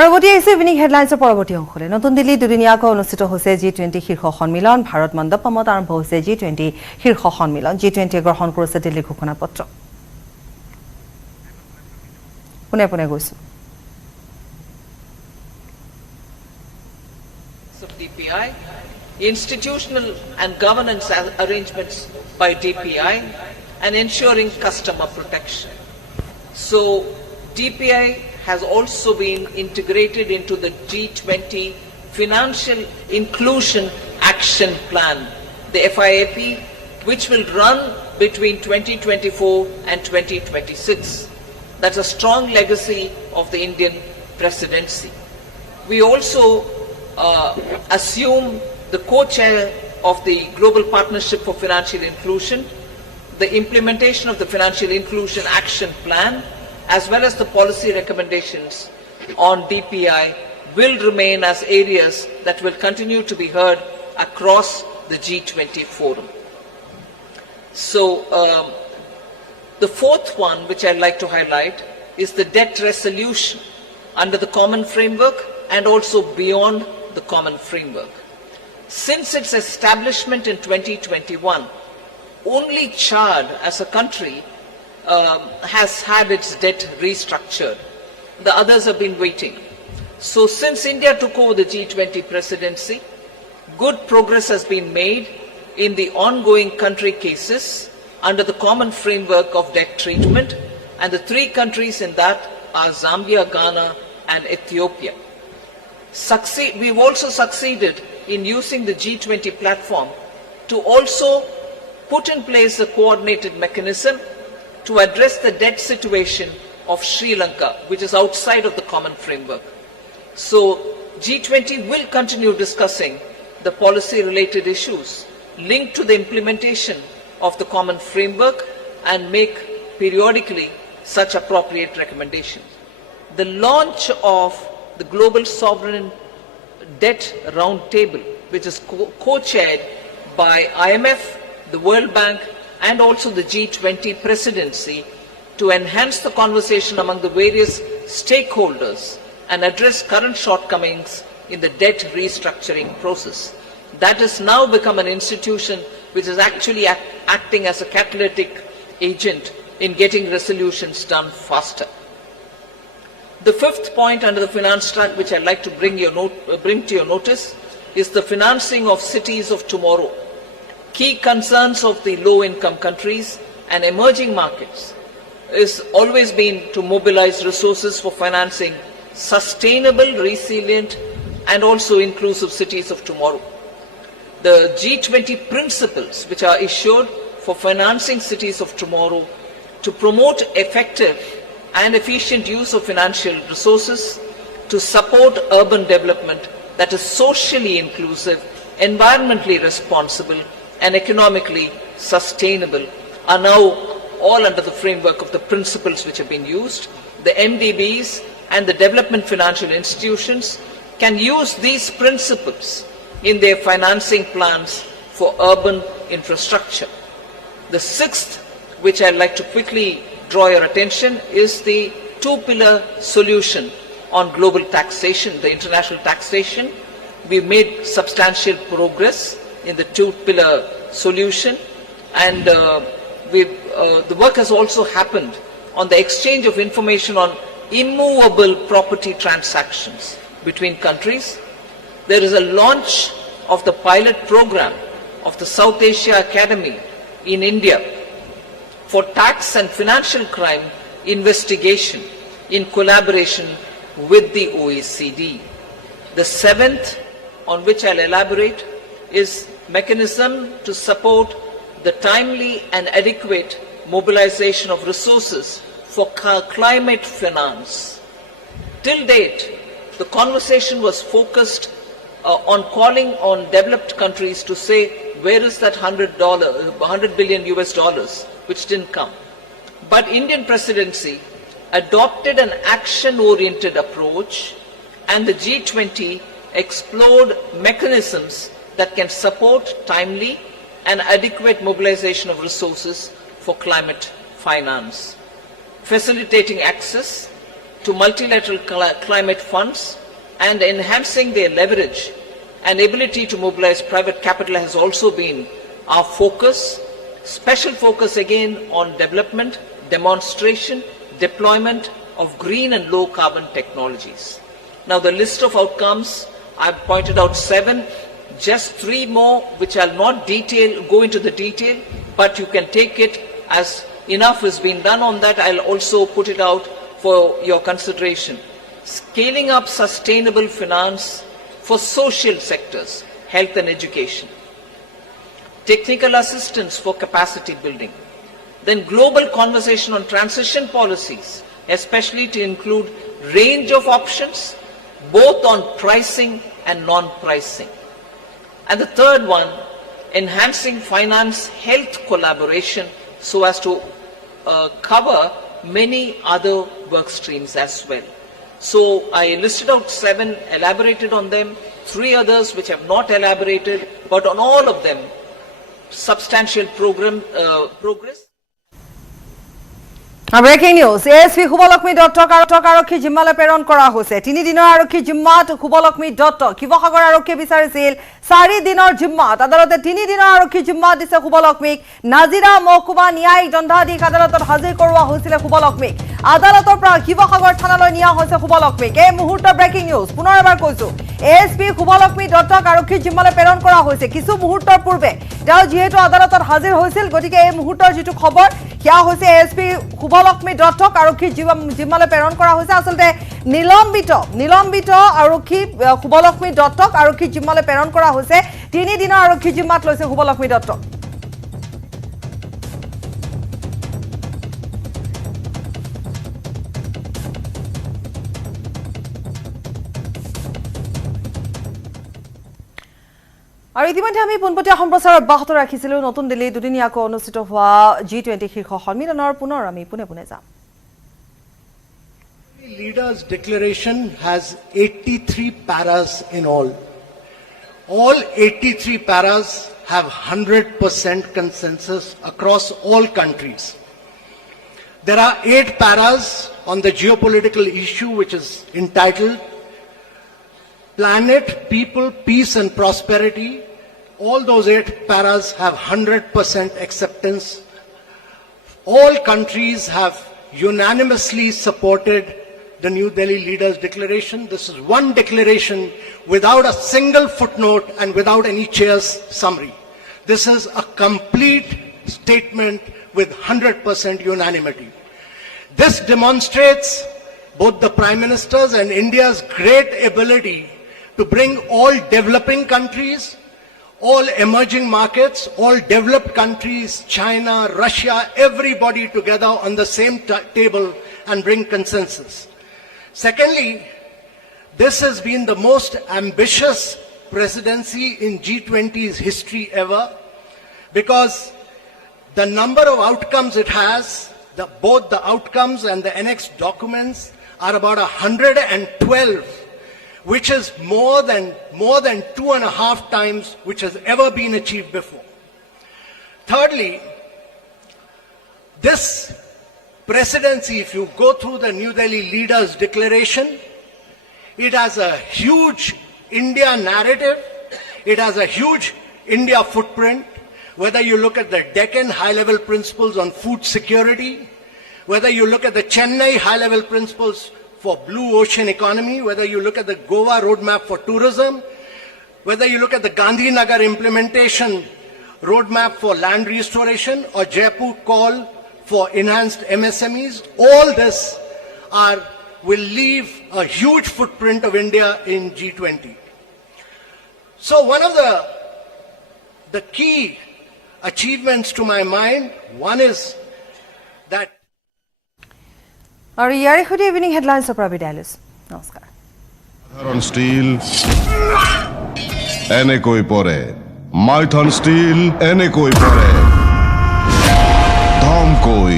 পৰৱৰ্তী আছে ইভিনিং হেডলাইন্সৰ পৰৱৰ্তী অংশলে নতুন দিল্লীত দুদিনীয়াকৈ অনুষ্ঠিত হৈছে G20 শীৰ্ষ সন্মিলন ভাৰত মণ্ডপমত আৰম্ভ হৈছে G20 শীৰ্ষ সন্মিলন G20 গ্ৰহণ কৰিছে দিল্লী ঘোষণাপত্ৰ পুনে গৈছো DPI institutional and governance arrangements by DPI and ensuring customer protection. So DPI has also been integrated into the G20 Financial Inclusion Action Plan, the FIAP, which will run between 2024 and 2026. That's a strong legacy of the Indian presidency. We also assume the co-chair of the Global Partnership for Financial Inclusion, the implementation of the Financial Inclusion Action Plan, as well as the policy recommendations on DPI will remain as areas that will continue to be heard across the G20 forum. So the fourth one, which I'd like to highlight, is the debt resolution under the common framework and also beyond the common framework. Since its establishment in 2021, only Chad as a country has had its debt restructured. The others have been waiting. So since India took over the G20 presidency, good progress has been made in the ongoing country cases under the common framework of debt treatment, and the three countries in that are Zambia, Ghana, and Ethiopia. We've also succeeded in using the G20 platform to also put in place a coordinated mechanism to address the debt situation of Sri Lanka, which is outside of the common framework. So G20 will continue discussing the policy-related issues linked to the implementation of the common framework and make periodically such appropriate recommendations. The launch of the Global Sovereign Debt Roundtable, which is co-chaired by IMF, the World Bank, and also the G20 presidency to enhance the conversation among the various stakeholders and address current shortcomings in the debt restructuring process. That has now become an institution which is actually acting as a catalytic agent in getting resolutions done faster. The fifth point under the finance track, which I'd like to bring to your notice, is the financing of cities of tomorrow. Key concerns of the low-income countries and emerging markets is always been to mobilize resources for financing sustainable, resilient, and also inclusive cities of tomorrow. The G20 principles, which are issued for financing cities of tomorrow to promote effective and efficient use of financial resources to support urban development that is socially inclusive, environmentally responsible, and economically sustainable, are now all under the framework of the principles which have been used. The MDBs and the development financial institutions can use these principles in their financing plans for urban infrastructure. The sixth, which I'd like to quickly draw your attention, is the two-pillar solution on global taxation, the international taxation. We've made substantial progress in the two-pillar solution, and the work has also happened on the exchange of information on immovable property transactions between countries. There is a launch of the pilot program of the South Asia Academy in India for tax and financial crime investigation in collaboration with the OECD. The seventh, on which I'll elaborate, is mechanism to support the timely and adequate mobilization of resources for climate finance. Till date, the conversation was focused on calling on developed countries to say, where is that $100 billion US dollars, which didn't come. But Indian presidency adopted an action-oriented approach, and the G20 explored mechanisms that can support timely and adequate mobilization of resources for climate finance, facilitating access to to multilateral climate funds and enhancing their leverage and ability to mobilize private capital has also been our focus. Special focus again on development, demonstration, deployment of green and low carbon technologies. Now the list of outcomes, I've pointed out 7, just 3 more which I'll not go into the detail, but you can take it as enough has been done on that. I'll also put it out for your consideration. Scaling up sustainable finance for social sectors, health and education. Technical assistance for capacity building. Then global conversation on transition policies, especially to include range of options, both on pricing and non-pricing. And the third one, enhancing finance health collaboration so as to cover many other work streams as well. So I listed out 7, elaborated on them, 3 others which have not elaborated, but on all of them, substantial progress. Breaking news ASP Subhalakshmi দত্তক আৰক্ষী জিম্মালৈ প্ৰেৰণ কৰা হৈছে 3 দিনৰ আৰক্ষী জিম্মাত শুভলক্ষ্মী দত্তক শিৱসাগৰ আৰক্ষীয়ে বিচাৰিছিল 4 দিনৰ জিম্মাত আদালতে 3 দিনৰ আৰক্ষী জিম্মাত দিছে শুভলক্ষ্মীক নাজিৰা মহকুমা ন্যায়িক দণ্ডাধীশ আদালতত হাজিৰ কৰোৱা হৈছিল শুভলক্ষ্মীক আদালতৰ পৰা শিৱসাগৰ থানালৈ নিয়া হৈছে শুভলক্ষ্মীক এই মুহূৰ্তৰ ব্ৰেকিং নিউজ পুনৰ এবাৰ কৈছো এএসপি শুভলক্ষ্মী দত্তক আৰক্ষী জিম্মালৈ প্ৰেৰণ কৰা হৈছে কিছু মুহূৰ্তৰ পূৰ্বে তেওঁ যেহেতু আদালতত হাজিৰ হৈছিল গতিকে এই মুহূৰ্তৰ যেটো খবৰ কিয়া হৈছে এএসপি শুভলক্ষ্মী দত্তক আৰক্ষী জিম্মালৈ প্ৰেৰণ কৰা হৈছে আসলতে নিলম্বিত আৰক্ষী শুভলক্ষ্মী দত্তক আৰক্ষী জিম্মালৈ প্ৰেৰণ কৰা হৈছে 3 দিনৰ আৰক্ষী জিম্মাত লৈছে শুভলক্ষ্মী দত্তক আৰু ইতিমধ্যে আমি পোনপটীয়া সম্প্ৰচাৰ অব্যাহত ৰাখিছিলো নতুন দিল্লী দুদিনীয়াকৈ অনুষ্ঠিত হোৱা G20 শীৰ্ষ সন্মিলনৰ পুনৰ আমি পুনে যাম Leaders declaration has 83 paras in all 83 paras have 100% consensus across all countries. There are 8 paras on the geopolitical issue which is entitled Planet, People, Peace and Prosperity. All those 8 paras have 100% acceptance. All countries have unanimously supported the New Delhi Leaders Declaration. This is one declaration without a single footnote and without any chair's summary. This is a complete statement with 100% unanimity. This demonstrates both the Prime Minister's and India's great ability to bring all developing countries, all emerging markets, all developed countries, China, Russia, everybody together on the same table and bring consensus. Secondly, this has been the most ambitious presidency in G20's history ever because the number of outcomes it has, both the outcomes and the annexed documents are about 112, which is more than 2.5 times which has ever been achieved before. Thirdly, this presidency, if you go through the New Delhi Leaders Declaration, it has a huge India narrative, it has a huge India footprint, whether you look at the Deccan high-level principles on food security, whether you look at the Chennai high-level principles for blue ocean economy, whether you look at the Goa roadmap for tourism, whether you look at the Gandhinagar implementation roadmap for land restoration or Jaipur call for enhanced MSMEs, all this will leave a huge footprint of India in G20. So one of the key achievements to my mind, one is that আৰু ইয়াৰে সৈতে evening হেডলাইন্সৰ পৰা বিদায় লৈছো নমস্কাৰ সাধারণ still এনেকৈ পৰে মাইথন স্টিল এনেকৈ পৰে ধমকৈ